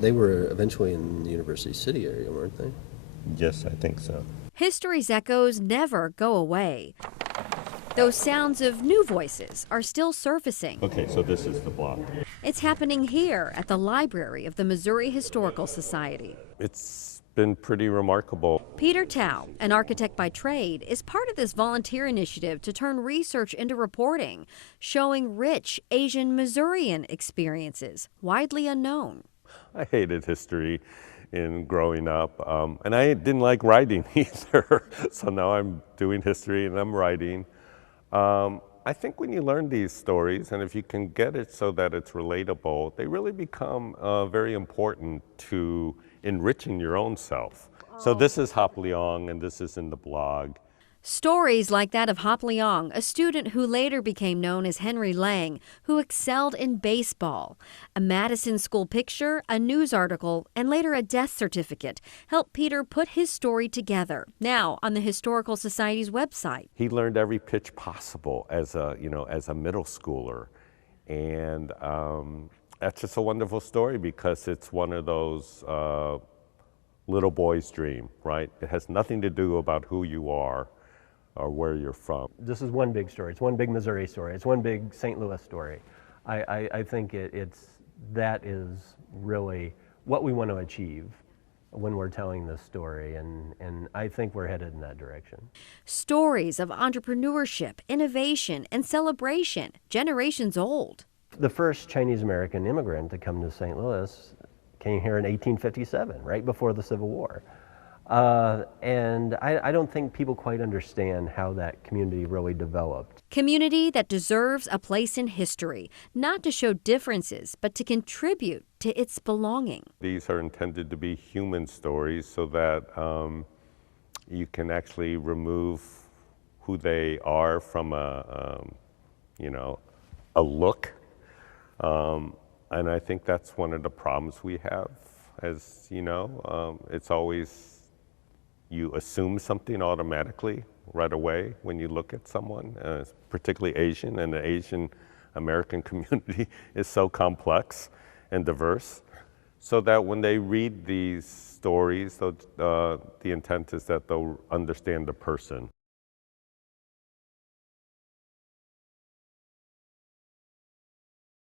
They were eventually in the University City area, weren't they? Yes, I think so. History's echoes never go away. Those sounds of new voices are still surfacing. Okay, so this is the block. It's happening here at the library of the Missouri Historical Society. It's been pretty remarkable. Peter Tao, an architect by trade, is part of this volunteer initiative to turn research into reporting, showing rich Asian Missourian experiences, widely unknown. I hated history in growing up, and I didn't like writing either. So now I'm doing history and I'm writing. I think when you learn these stories, and if you can get it so that it's relatable, they really become very important to enriching your own self. So this is Hop Leong, and this is in the blog. Stories like that of Hop Leong, a student who later became known as Henry Lang, who excelled in baseball. A Madison school picture, a news article, and later a death certificate helped Peter put his story together, now on the Historical Society's website. He learned every pitch possible as a middle schooler. And that's just a wonderful story because it's one of those little boy's dream, right? It has nothing to do about who you are or where you're from. This is one big story. It's one big Missouri story. It's one big St. Louis story. I think that is really what we want to achieve when we're telling this story, and I think we're headed in that direction. Stories of entrepreneurship, innovation, and celebration, generations old. The first Chinese-American immigrant to come to St. Louis came here in 1857, right before the Civil War. And I don't think people quite understand how that community really developed. Community that deserves a place in history, not to show differences, but to contribute to its belonging. These are intended to be human stories so that you can actually remove who they are from a look. And I think that's one of the problems we have, as you know, it's always you assume something automatically right away when you look at someone, particularly Asian, and the Asian American community is so complex and diverse, so that when they read these stories, the intent is that they'll understand the person.